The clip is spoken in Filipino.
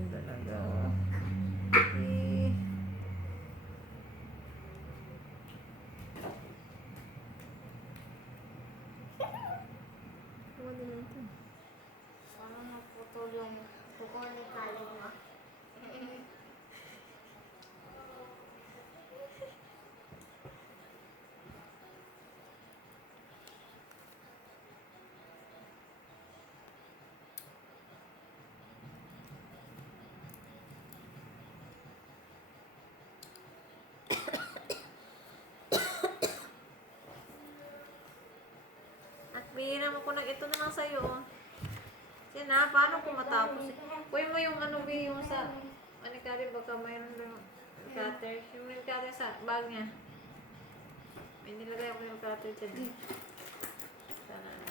din talaga. Oh. Eh. Ano din ito? Parang naputol yung buko ni Khalid mo. At bihira mo ko na ito na lang sa'yo. Oh. Sina, paano ko matapos? Kuya mo yung ano, yung sa manikari, baka mayroon lang cutter. Yung cutter sa bag niya. May nilagay ako yung cutter dyan. Sana.